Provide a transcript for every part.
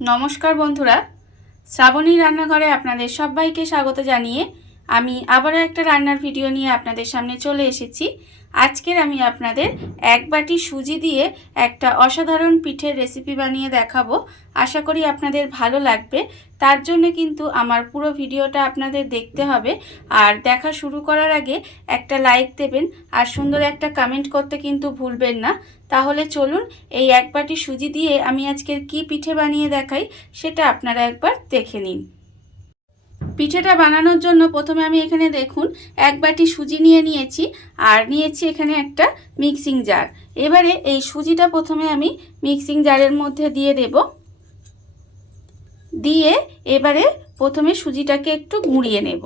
নমস্কার বন্ধুরা শ্রাবণী রান্নাঘরে আপনাদের সবাইকে স্বাগত জানিয়ে আমি আবারও একটা রান্নার ভিডিও নিয়ে আপনাদের সামনে চলে এসেছি। আজকের আমি আপনাদের এক বাটি সুজি দিয়ে একটা অসাধারণ পিঠের রেসিপি বানিয়ে দেখাবো। আশা করি আপনাদের ভালো লাগবে। তার জন্য কিন্তু আমার পুরো ভিডিওটা আপনাদের দেখতে হবে। আর দেখা শুরু করার আগে একটা লাইক দেবেন আর সুন্দর একটা কমেন্ট করতে কিন্তু ভুলবেন না। তাহলে চলুন এই এক বাটি সুজি দিয়ে আমি আজকের কি পিঠে বানিয়ে দেখাই সেটা আপনারা একবার দেখে নিন। পিঠেটা বানানোর জন্য প্রথমে আমি এখানে দেখুন, এক বাটি সুজি নিয়ে নিয়েছি, আর নিয়েছি এখানে একটা মিক্সিং জার এবারে এই সুজিটা প্রথমে আমি মিক্সিং জারের মধ্যে দিয়ে দেব। দিয়ে এবারে প্রথমে সুজিটাকে একটু গুঁড়িয়ে নেব।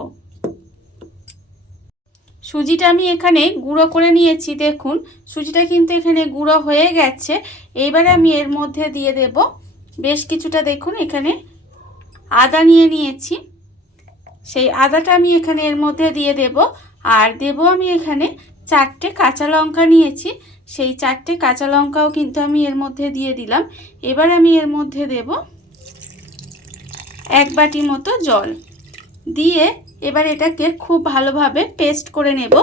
সুজিটা আমি এখানে গুঁড়ো করে নিয়েছি, দেখুন, সুজিটা কিন্তু এখানে গুঁড়ো হয়ে গেছে। এবারে আমি এর মধ্যে দিয়ে দেব। বেশ কিছুটা দেখুন, এখানে আদা নিয়ে নিয়েছি। সেই আদাটা আমি এখানে এর মধ্যে দিয়ে দেব। আর দেব আমি এখানে চারটে কাঁচা লঙ্কা নিয়েছি। সেই চারটে কাঁচা লঙ্কাও কিন্তু আমি এর মধ্যে দিয়ে দিলাম। এবার আমি এর মধ্যে দেব এক বাটি মতো জল। দিয়ে এবার এটাকে খুব ভালোভাবে পেস্ট করে নেব।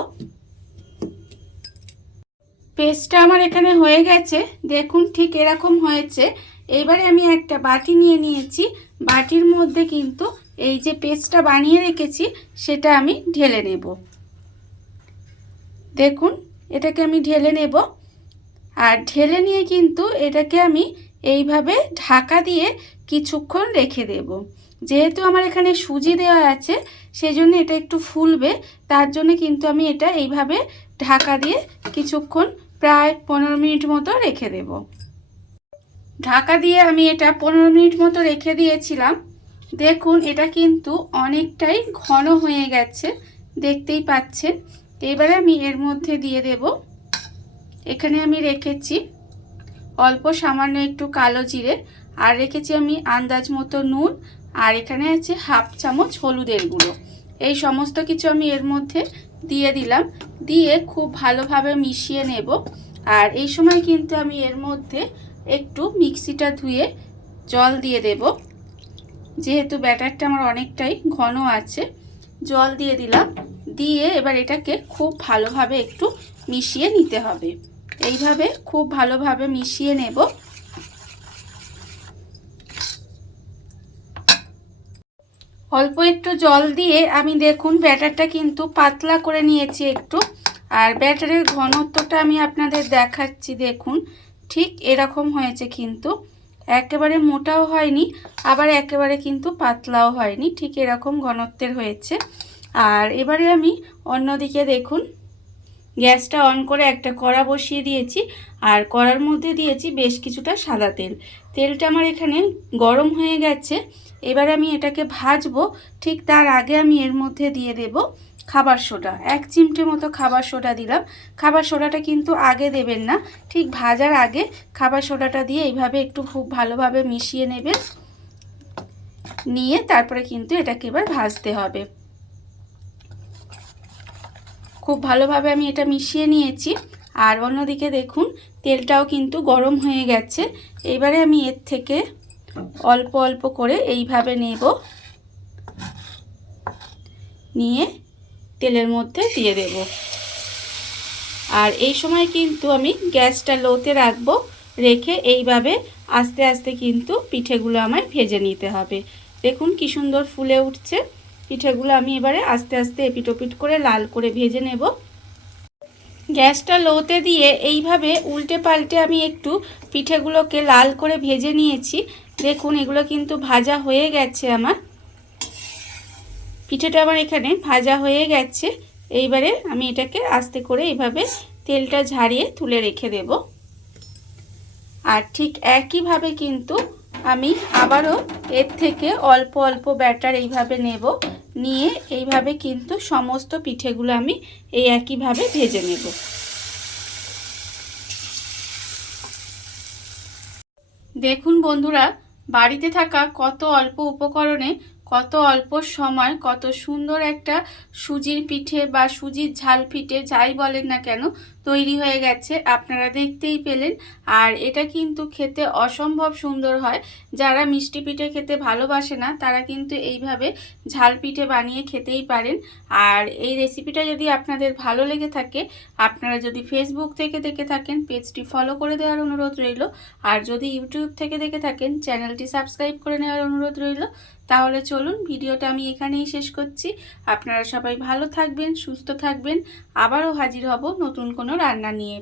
পেস্টটা আমার এখানে হয়ে গেছে। দেখুন ঠিক এরকম হয়েছে। এবারে আমি একটা বাটি নিয়ে নিয়েছি। বাটির মধ্যে কিন্তু এই যে পেস্টটা বানিয়ে রেখেছি, সেটা আমি ঢেলে নেব। দেখুন, এটাকে আমি ঢেলে নেব। আর ঢেলে নিয়ে কিন্তু এটাকে আমি এইভাবে ঢাকা দিয়ে কিছুক্ষণ রেখে দেব। যেহেতু আমার এখানে সুজি দেওয়া আছে, সেজন্য এটা একটু ফুলবে। তার জন্য কিন্তু আমি এটা এইভাবে ঢাকা দিয়ে কিছুক্ষণ, প্রায় পনেরো মিনিট মতো রেখে দেব। ঢাকা দিয়ে আমি এটা পনেরো মিনিট মতো রেখে দিয়েছিলাম। দেখুন, এটা কিন্তু অনেকটাই ঘন হয়ে গেছে, দেখতেই পাচ্ছেন। এবারে আমি এর মধ্যে দিয়ে দেব। এখানে আমি রেখেছি অল্প সামান্য একটু কালো জিরে, আর রেখেছি আমি আন্দাজ মতো নুন, আর এখানে আছে হাফ চামচ হলুদের গুঁড়ো। এই সমস্ত কিছু আমি এর মধ্যে দিয়ে দিলাম। দিয়ে খুব ভালোভাবে মিশিয়ে নেব। আর এই সময় কিন্তু আমি এর মধ্যে একটু মিক্সিটা ধুয়ে জল দিয়ে দেব। যেহেতু ব্যাটারটা আমার অনেকটাই ঘন আছে, জল দিয়ে দিলাম। দিয়ে এবার এটাকে খুব ভালোভাবে একটু মিশিয়ে নিতে হবে। এইভাবে খুব ভালোভাবে মিশিয়ে নেব। অল্প একটু জল দিয়ে আমি দেখুন ব্যাটারটা কিন্তু পাতলা করে নিয়েছি একটু। আর ব্যাটারের ঘনত্বটা আমি আপনাদের দেখাচ্ছি, দেখুন। ঠিক এরকম হয়েছে কিন্তু। একেবারে মোটাও হয়নি, আবার একেবারে কিন্তু পাতলাও হয়নি, ঠিক এরকম ঘনত্বের হয়েছে। আর এবারে আমি অন্যদিকে দেখুন, গ্যাসটা অন করে একটা কড়া বসিয়ে দিয়েছি, আর কড়ার মধ্যে দিয়েছি বেশ কিছুটা সাদা তেল। তেলটা আমার এখানে গরম হয়ে গেছে, এবার আমি এটাকে ভাজবো, ঠিক তার আগে আমি এর মধ্যে দিয়ে দেব খাবার সোডা। এক চিমটে মতো খাবার সোডা দিলাম। খাবার সোডাটা কিন্তু আগে দেবেন না। ঠিক ভাজার আগে খাবার সোডাটা দিয়ে এইভাবে একটু খুব ভালোভাবে মিশিয়ে নেবেন। নিয়ে তারপরে কিন্তু এটাকে এবার ভাজতে হবে। খুব ভালোভাবে আমি এটা মিশিয়ে নিয়েছি। আর অন্যদিকে দেখুন, তেলটাও কিন্তু গরম হয়ে গেছে। এবারে আমি এর থেকে অল্প অল্প করে এইভাবে নেব। নিয়ে তেলের মধ্যে দিয়ে দেব। আর এই সময় কিন্তু আমি গ্যাসটা লোতে রাখব, রেখে এইভাবে আস্তে আস্তে কিন্তু পিঠেগুলো আমায় ভেজে নিতে হবে। দেখুন কি সুন্দর ফুলে উঠছে। পিঠেগুলো আমি এবারে আস্তে আস্তে এপিটোপিট করে লাল করে ভেজে নেব। গ্যাসটা লোতে দিয়ে এইভাবে উল্টে পাল্টে আমি একটু পিঠেগুলোকে লাল করে ভেজে নিয়েছি। দেখুন এগুলো কিন্তু ভাজা হয়ে গেছে আমার। পিঠেটা আমার এখানে ভাজা হয়ে গেছে। এইবারে আমি এটাকে আস্তে করে এইভাবে তেলটা ঝাড়িয়ে তুলে রেখে দেব। আর ঠিক একইভাবে কিন্তু আমি আবারও এর থেকে অল্প অল্প ব্যাটার এইভাবে নেব। নিয়ে এইভাবে কিন্তু সমস্ত পিঠেগুলো আমি এই একইভাবে ভেজে নেব। দেখুন বন্ধুরা, বাড়িতে থাকা কত অল্প উপকরণে কত অল্প সময়, কত সুন্দর একটা সুজির পিঠে বা সুজির ঝাল পিঠে যাই বলেন না কেন তৈরি হয়ে গেছে, আপনারা দেখতেই পেলেন। আর এটা কিন্তু খেতে অসম্ভব সুন্দর হয়। যারা মিষ্টি পিঠে খেতে ভালোবাসে না, তারা কিন্তু এইভাবে ঝাল পিঠে বানিয়ে খেতেই পারেন। আর এই রেসিপিটা যদি আপনাদের ভালো লেগে থাকে, আপনারা যদি ফেসবুক থেকে দেখে থাকেন পেজটি ফলো করে দেওয়ার অনুরোধ রইল। আর যদি ইউটিউব থেকে দেখে থাকেন চ্যানেলটি সাবস্ক্রাইব করে নেওয়ার অনুরোধ রইল। তাহলে চলুন, ভিডিওটা আমি এখানেই শেষ করছি। আপনারা সবাই ভালো থাকবেন, সুস্থ থাকবেন। আবারও হাজির হব নতুন কোনো রান্না নিয়ে